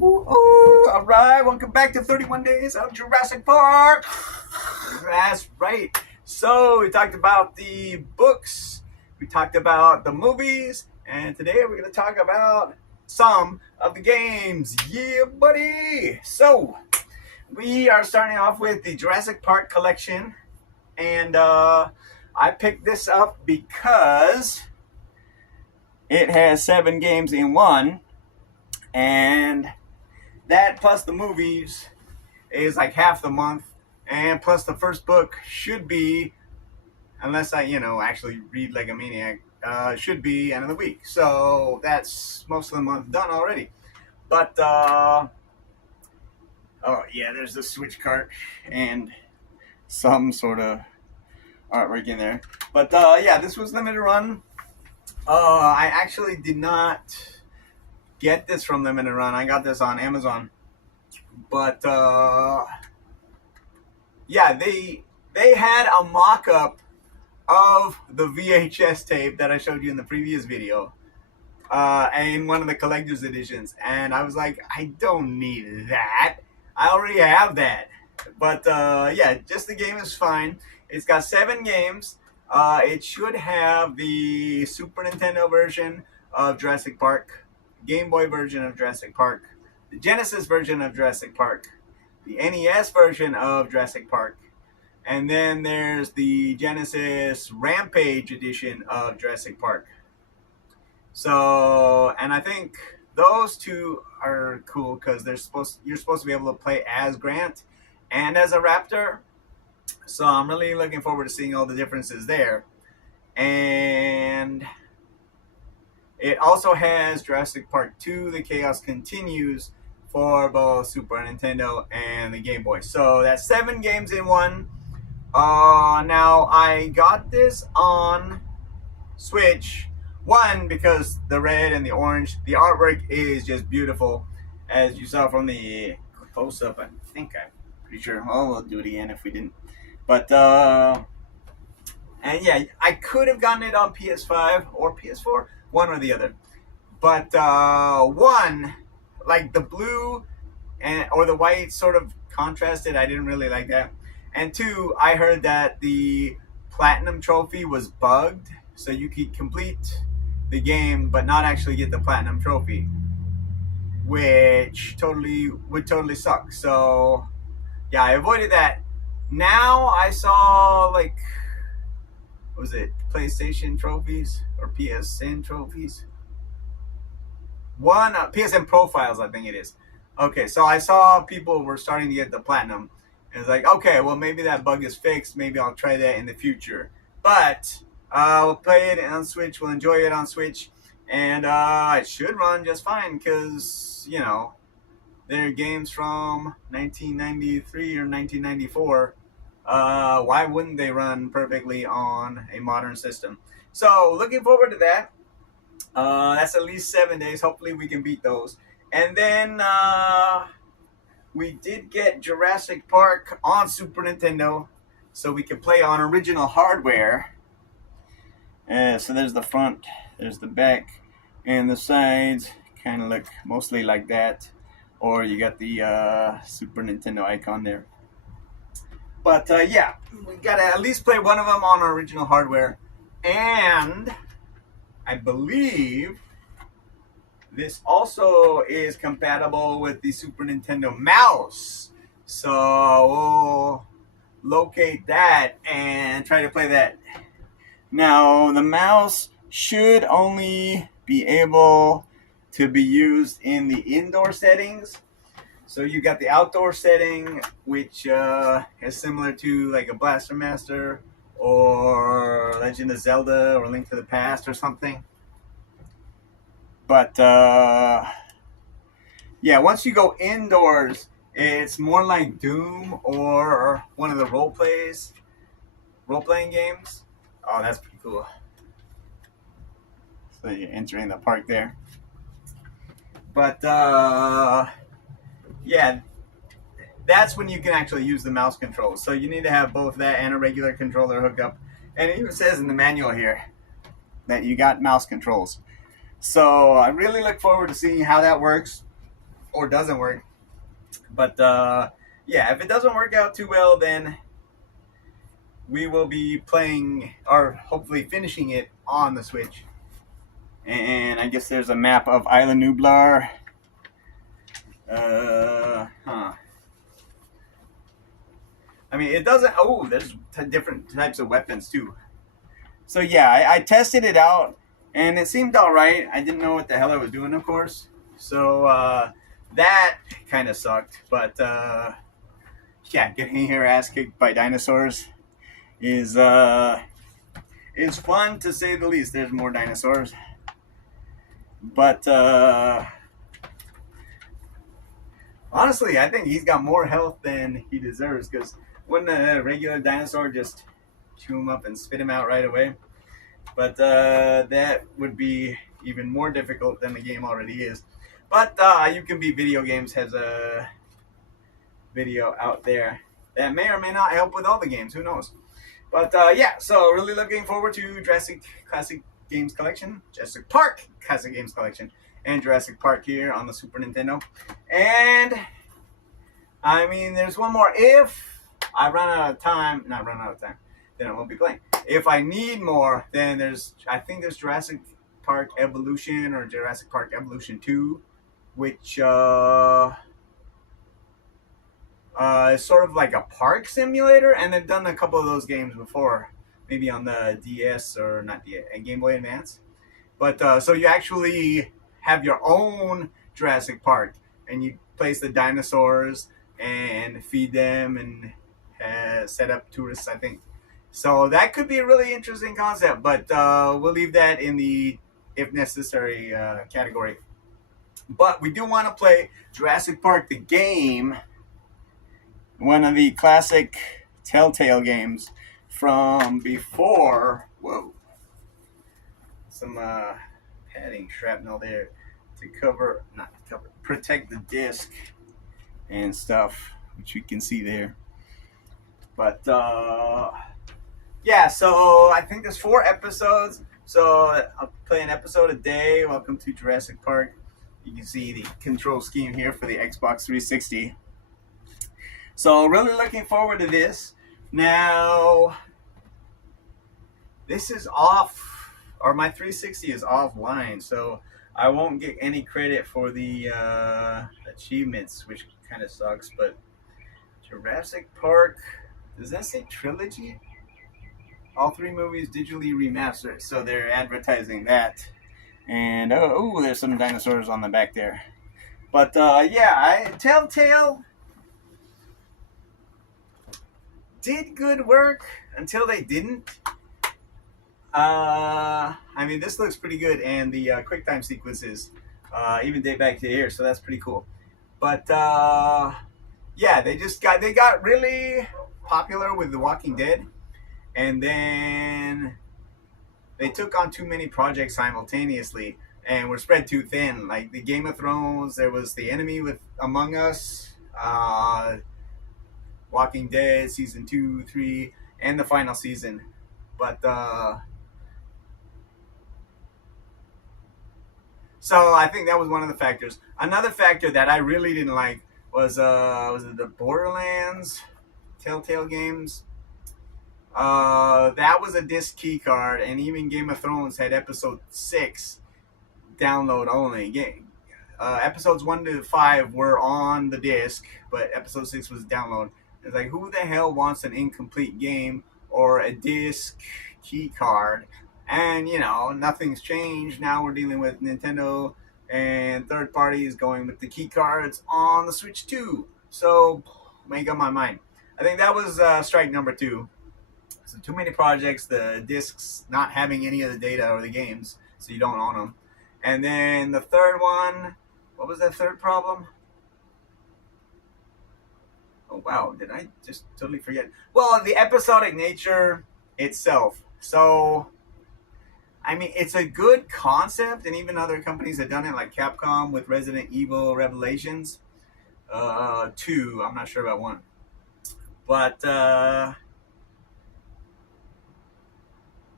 Ooh, ooh, all right, welcome back to 31 Days of Jurassic Park. That's right. So we talked about the books, we talked about the movies, and today we're going to talk about some of the games. Yeah, buddy. So we are starting off with the Jurassic Park collection, and I picked this up because it has 7 games in one, and that plus the movies is like half the month, and plus the first book should be, unless I actually read like a maniac, should be end of the week. So that's most of the month done already. But oh yeah, there's the switch cart and some sort of artwork in there. But yeah, this was limited run. I actually did not get this from limited run. I got this on Amazon. But yeah, they had a mock-up of the VHS tape that I showed you in the previous video, and one of the collector's editions, and I was like, I don't need that. I already have that. But yeah, just the game is fine. It's got 7 games. It should have the Super Nintendo version of Jurassic Park, Game Boy version of Jurassic Park, the Genesis version of Jurassic Park, the NES version of Jurassic Park, and then there's the Genesis Rampage edition of Jurassic Park. So, and I think those two are cool because you're supposed to be able to play as Grant and as a raptor. So I'm really looking forward to seeing all the differences there. And it also has Jurassic Park 2, The Chaos Continues, for both Super Nintendo and the Game Boy. So that's 7 games in one. Now I got this on Switch. One, because the red and the orange, the artwork is just beautiful, as you saw from the close-up. I'm pretty sure. Oh, we'll do it again if we didn't. But and yeah, I could have gotten it on PS5 or PS4, one or the other. But one, like the blue or the white sort of contrasted, I didn't really like that. And 2, I heard that the platinum trophy was bugged, so you could complete the game but not actually get the platinum trophy, which would totally suck. So yeah, I avoided that. Now I saw, like, what was it, PlayStation trophies or PSN trophies? One, PSN profiles, I think it is. Okay, so I saw people were starting to get the platinum, and it's like, okay, well, maybe that bug is fixed. Maybe I'll try that in the future. But we'll play it on Switch. We'll enjoy it on Switch, and it should run just fine because, they're games from 1993 or 1994. Why wouldn't they run perfectly on a modern system? So looking forward to that. That's at least 7 days. Hopefully we can beat those. And then we did get Jurassic Park on Super Nintendo, so we can play on original hardware. So there's the front, there's the back, and the sides kind of look mostly like that. Or you got the Super Nintendo icon there. But yeah, we gotta at least play one of them on original hardware. And I believe this also is compatible with the Super Nintendo mouse. So we'll locate that and try to play that. Now, the mouse should only be able to be used in the indoor settings. So you got the outdoor setting, which is similar to like a Blaster Master or Legend of Zelda or Link to the Past or something. But yeah, once you go indoors, it's more like Doom or one of the role-playing games. Oh, that's pretty cool. So you're entering the park there. But yeah, that's when you can actually use the mouse controls. So you need to have both that and a regular controller hooked up. And it even says in the manual here that you got mouse controls. So I really look forward to seeing how that works. or doesn't work. But yeah, if it doesn't work out too well, then we will be playing or hopefully finishing it on the Switch. And I guess there's a map of Isla Nublar. Huh. I mean, it doesn't. Oh, there's different types of weapons too. So yeah, I tested it out, and it seemed all right. I didn't know what the hell I was doing, of course. So that kind of sucked. But yeah, getting your ass kicked by dinosaurs is fun to say the least. There's more dinosaurs, but honestly, I think he's got more health than he deserves. Because wouldn't a regular dinosaur just chew him up and spit him out right away? But that would be even more difficult than the game already is. But You Can Beat Video Games has a video out there that may or may not help with all the games. Who knows? But yeah, so really looking forward to Jurassic Classic Games Collection, Jurassic Park Classic Games Collection, and Jurassic Park here on the Super Nintendo. And I mean, there's one more. If I run out of time, not run out of time, then I won't be playing. If I need more, then I think there's Jurassic Park Evolution or Jurassic Park Evolution 2, which is sort of like a park simulator, and they've done a couple of those games before, maybe on the DS or not DS, Game Boy Advance. But so you actually have your own Jurassic Park, and you place the dinosaurs and feed them and set up tourists, I think. So that could be a really interesting concept, but we'll leave that in the if necessary category. But we do want to play Jurassic Park, the game, one of the classic Telltale games from before. Whoa. Some padding shrapnel there to protect the disc and stuff, which you can see there. But yeah, so I think there's 4 episodes. So I'll play an episode a day. Welcome to Jurassic Park. You can see the control scheme here for the Xbox 360. So really looking forward to this. Now, this is off, or my 360 is offline, so I won't get any credit for the achievements, which kind of sucks. But Jurassic Park, does that say trilogy? All 3 movies digitally remastered, so they're advertising that. And oh, there's some dinosaurs on the back there. But yeah, Telltale did good work until they didn't. I mean, this looks pretty good, and the QuickTime sequences even date back to here, so that's pretty cool. But yeah, they got really popular with The Walking Dead, and then they took on too many projects simultaneously and were spread too thin. Like the Game of Thrones, there was The Enemy with Among Us, Walking Dead season 2, 3, and the final season. But so I think that was one of the factors. Another factor that I really didn't like was it the Borderlands Telltale games? That was a disc key card, and even Game of Thrones had episode 6 download only. Episodes 1 to 5 were on the disc, but episode 6 was download. It's like, who the hell wants an incomplete game or a disc key card? And, you know, nothing's changed. Now we're dealing with Nintendo and third parties going with the key cards on the Switch 2. So, make up my mind. I think that was strike number 2. So too many projects, the discs not having any of the data or the games, so you don't own them. And then the third one, what was that third problem? Oh wow, did I just totally forget? Well, the episodic nature itself. So, I mean, it's a good concept, and even other companies have done it, like Capcom with Resident Evil Revelations 2. I'm not sure about 1. But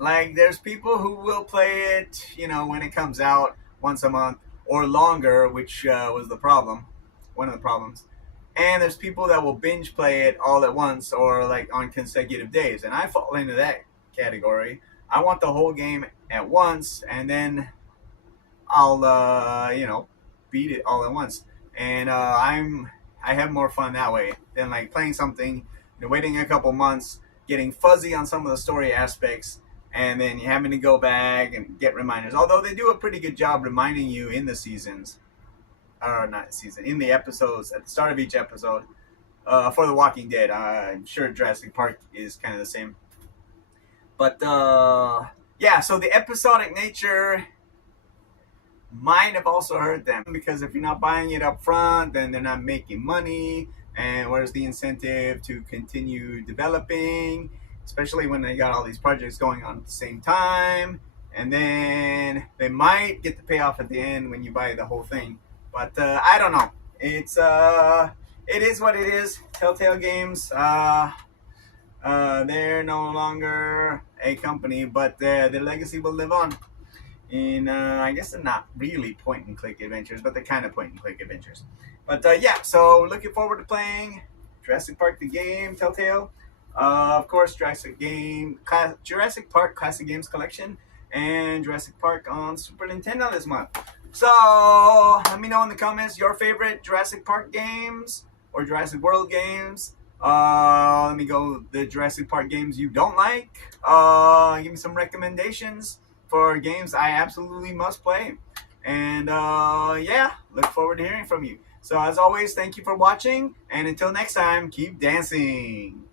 like, there's people who will play it, you know, when it comes out once a month or longer, which was the problem. one of the problems. And there's people that will binge play it all at once or like on consecutive days, and I fall into that category. I want the whole game at once, and then I'll beat it all at once. And I have more fun that way than like playing something, waiting a couple months, getting fuzzy on some of the story aspects, and then having to go back and get reminders. Although they do a pretty good job reminding you in the seasons, or not season, in the episodes at the start of each episode. For The Walking Dead, I'm sure Jurassic Park is kind of the same. But yeah, so the episodic nature might have also hurt them, because if you're not buying it up front, then they're not making money. And where's the incentive to continue developing, especially when they got all these projects going on at the same time? And then they might get the payoff at the end when you buy the whole thing. But I don't know. It is what it is. Telltale Games. They're no longer a company, but their legacy will live on. In I guess they're not really point and click adventures, but they're kind of point and click adventures. But yeah, so looking forward to playing Jurassic Park the game, Telltale. Of course, Jurassic Park Classic Games Collection, and Jurassic Park on Super Nintendo this month. So let me know in the comments your favorite Jurassic Park games or Jurassic World games. Let me go the Jurassic Park games you don't like. Give me some recommendations for games I absolutely must play. And yeah, look forward to hearing from you. So as always, thank you for watching, and until next time, keep dancing.